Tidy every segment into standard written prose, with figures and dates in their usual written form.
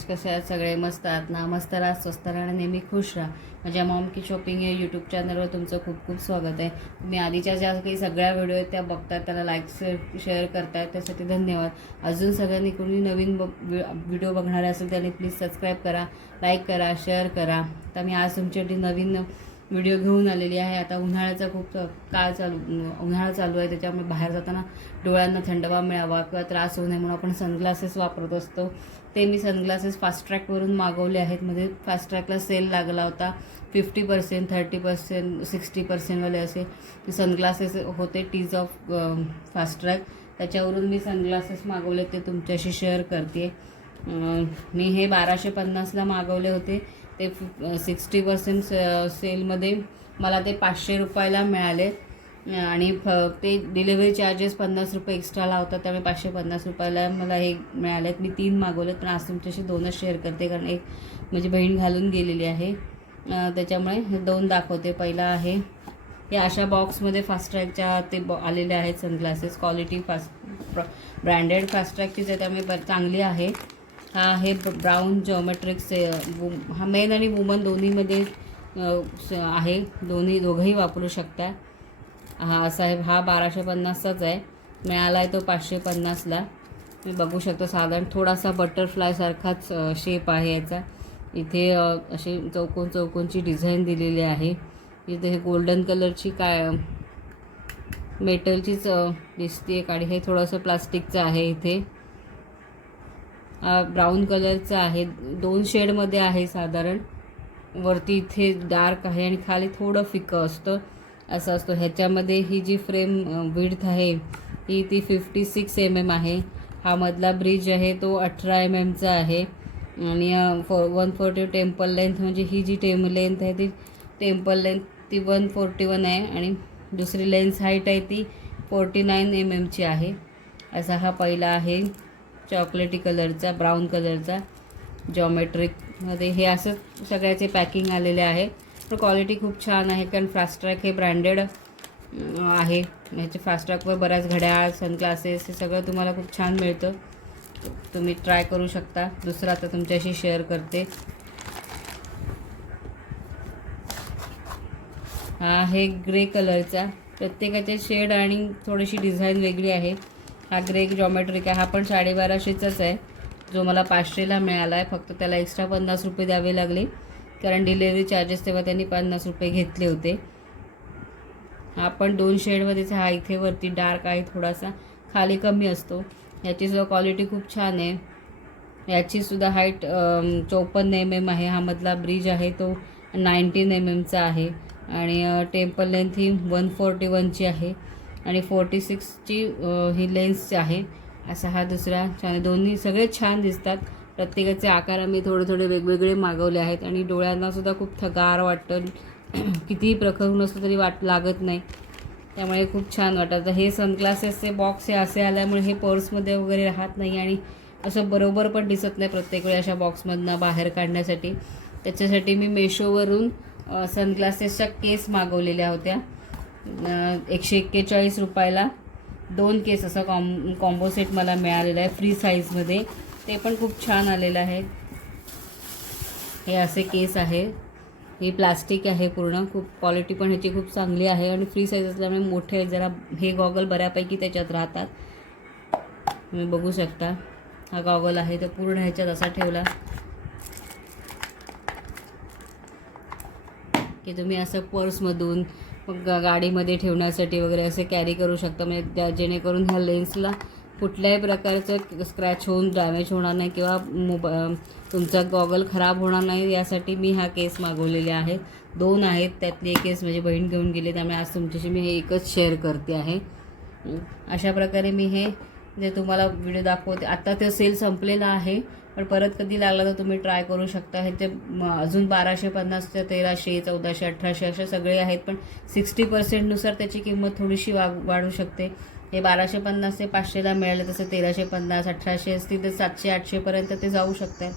Friends, कसे आहात सगळे? मस्त आहात ना? मस्त राहा, स्वस्त राहा आणि नेहमी खुश राहा. माझ्या मॉम की शॉपिंग या यूट्यूब चॅनलवर तुमचं खूप खूप स्वागत आहे. तुम्ही आधीच्या ज्या काही सगळ्या व्हिडिओ आहेत त्या बघताय, त्याला लाईक शेअर करताय, त्यासाठी धन्यवाद. अजून सगळ्यांनी कोणी नवीन व्हिडिओ बघणारे असेल त्यांनी प्लीज सबस्क्राईब करा, लाईक करा, शेअर करा. तर मी आज तुमच्यासाठी नवीन व्हिडिओ घेऊन आलेली आहे. आता उन्हाळ्याचा खूप उन्हाळा चालू आहे, त्याच्यामुळे बाहेर जाताना डोळ्यांना थंडावा मिळावा किंवा त्रास होऊ नये म्हणून आपण सनग्लासेस वापरत असतो. ते मी सनग्लासेस फास्ट्रॅकवरून मागवले आहेत. मध्ये फास्ट्रॅकला सेल लागला होता. 50%, 30%, 60%वाले असे सनग्लासेस होते टीज ऑफ फास्ट्रॅक. त्याच्यावरून मी सनग्लासेस मागवले, ते तुमच्याशी शेअर करते. मी हे 1250ला मागवले होते. ते 60% सेलमध्ये मला ते 500 रुपयाला मिळाले आणि ते डिलिव्हरी चार्जेस 50 रुपये एक्स्ट्रा लावतात, त्यामुळे 550 रुपयाला मला हे मिळालेत. मी 3 मागवलेत, पण आज तुमच्याशी 2च शेअर करते, कारण एक माझी बहीण घालून गेलेली आहे, त्याच्यामुळे हे 2 दाखवते. पहिला आहे हे अशा बॉक्समध्ये फास्ट्रॅकच्या ते आलेले आहेत सनग्लासेस. क्वालिटी ब्रँडेड फास्ट्रॅकचीच आहे, त्यामुळे चांगली आहे. हा आहे ब्राऊन जॉमेट्रिक्स. हा मेन आणि वुमन दोन्हीमध्ये आहे, दोघंही वापरू शकता. हा असा आहे. हा 1250चाच आहे, मिळाला आहे तो 550ला. मी बघू शकतो साधारण थोडासा बटरफ्लायसारखाच शेप आहे याचा. इथे अशी चौकोनची डिझाईन दिलेली आहे. इथे हे गोल्डन कलरची मेटलचीच दिसते काडी. हे थोडंसं प्लास्टिकचं आहे. इथे ब्राऊन कलरचं आहे. 2 शेडमध्ये आहे साधारण. वरती इथे डार्क आहे आणि खाली थोडं फिकं असतं, असं असतो. ह्याच्यामध्ये ही जी फ्रेम विड्थ आहे ती 56 mm आहे. हा मधला ब्रिज आहे तो 18 mmचा आहे आणि 140 टेम्पल लेंथ, म्हणजे ही जी लेंथ आहे ती टेम्पल लेंथ ती 141 आहे आणि दुसरी लेन्स हाईट आहे ती 49 mmची आहे. असा हा पहिला आहे चॉकलेटी कलरचा, ब्राऊन कलरचा जॉमेट्रिकमध्ये. हे असं सगळ्याचे पॅकिंग आलेले आहे, पण क्वालिटी खूप छान आहे, कारण फास्ट्रॅक हे ब्रँडेड आहे. ह्याचे फास्ट्रॅकवर बऱ्याच घड्याळ, सनग्लासेस हे सगळं तुम्हाला खूप छान मिळतं. तुम्ही ट्राय करू शकता. दुसरा आता तुमच्याशी शेअर करते. हा आहे ग्रे कलरचा. प्रत्येकाचे शेड आणि थोडीशी डिझाईन वेगळी आहे. हा ग्रे जॉमेट्रिक आहे. हा पण 1250चाच आहे, जो मला 500ला मिळाला आहे. फक्त त्याला एक्स्ट्रा 50 रुपये द्यावे लागले, कारण डिलेवरी चार्जेस तेव्हा त्यांनी 50 रुपये घेतले होते. हा पण 2 शेडमध्येच. हा इथे वरती डार्क आहे थोडासा, खाली कमी असतो. याचीसुद्धा क्वालिटी खूप छान आहे. याचीसुद्धा हाईट 54 mm आहे. हा मधला ब्रिज आहे तो 19 mmचा आहे आणि टेम्पल लेंथ ही 141ची आहे आणि 46ची ही लेन्सची आहे. असा हा दुसरा छान. दोन्ही सगळे छान दिसतात. प्रत्येकाचे आकार आम्ही थोडे वेगवेगळे मागवले आहेत आणि डोळ्यांनासुद्धा खूप गार वाटतं. कितीही प्रखर असलं तरी लागत नाही, त्यामुळे खूप छान वाटतं. हे सनग्लासेसचे बॉक्स हे असे आल्यामुळे हे पर्समध्ये वगैरे राहत नाही आणि असं बरोबर पण दिसत नाही प्रत्येक वेळी अशा बॉक्समधनं बाहेर काढण्यासाठी. त्याच्यासाठी मी मेशोवरून सनग्लासेसच्या केस मागवलेल्या होत्या. 141 रुपयाला 2 केस असा कॉम्बो सेट मला मिळालेला आहे फ्री साईजमध्ये. ते पण खूप छान आलेलं आहे. हे असे केस आहे. ही प्लास्टिक आहे पूर्ण. खूप क्वालिटी पण ह्याची खूप चांगली आहे आणि फ्री साईज असल्यामुळे मोठे जरा हे गॉगल बऱ्यापैकी त्याच्यात राहतात. तुम्ही बघू शकता. हा गॉगल आहे तर पूर्ण ह्याच्यात असा ठेवला की तुम्ही असं पर्समधून गाडीमध्ये ठेवण्यासाठी वगैरे असे कॅरी करू शकता, म्हणजे जेणेकरून ह्या लेन्सला कुठल्याही प्रकारचं स्क्रॅच होऊन डॅमेज होणार नाही किंवा तुमचा गॉगल खराब होणार नाही, यासाठी मी हा केस मागवलेले आहे. 2 आहेत, त्यातली एक केस माझी बहीण घेऊन गेली, त्यामुळे आज तुमच्याशी मी हे एकच शेअर करते आहे. अशा प्रकारे मी हे जे तुम्हाला व्हिडिओ दाखवते. आता ते सेल संपलेला आहे, पण परत कधी लागला तर तुम्ही ट्राय करू शकता. हे ते अजून 1250च्या 1300, 1400, 1800 असे सगळे आहेत, पण 60%नुसार त्याची किंमत थोडीशी वाढू शकते. हे 1250 ते 500ला मिळाले, तसं 1350, 1800 असतील तर 700, 800पर्यंत ते जाऊ शकतात.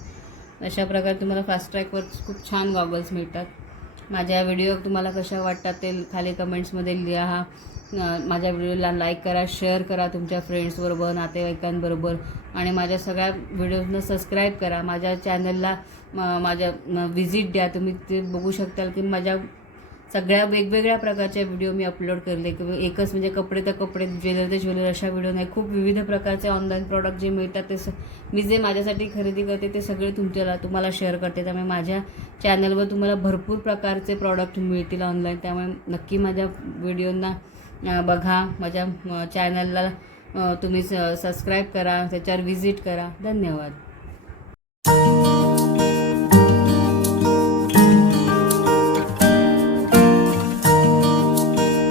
अशा प्रकारे तुम्हाला फास्ट्रॅकवर खूप छान गॉगल्स मिळतात. माझ्या व्हिडिओ तुम्हाला कशा वाटतात ते खाली कमेंट्समध्ये लिहा. माझ्या व्हिडिओला लाईक करा, शेअर करा तुमच्या फ्रेंड्सबरोबर, नातेवाईकांबरोबर आणि माझ्या सगळ्या व्हिडिओजना सबस्क्राईब करा. माझ्या चॅनलला माझ्या व्हिजिट द्या. तुम्ही ते बघू शकताल की माझ्या सगळ्या वेगवेगळ्या प्रकारच्या व्हिडिओ मी अपलोड करले. किंवा एकच म्हणजे कपडे तर कपडे, ज्वेलर ते ज्वेलर अशा व्हिडिओ नाही. खूप विविध प्रकारचे ऑनलाईन प्रॉडक्ट जे मिळतात ते मी जे माझ्यासाठी खरेदी करते ते सगळे तुम्हाला शेअर करते. त्यामुळे माझ्या चॅनलवर तुम्हाला भरपूर प्रकारचे प्रॉडक्ट मिळतील ऑनलाईन. त्यामुळे नक्की माझ्या व्हिडिओंना बघा. माझ्या चॅनलला तुम्ही सबस्क्राईब करा, त्याच्यावर व्हिजिट करा. धन्यवाद.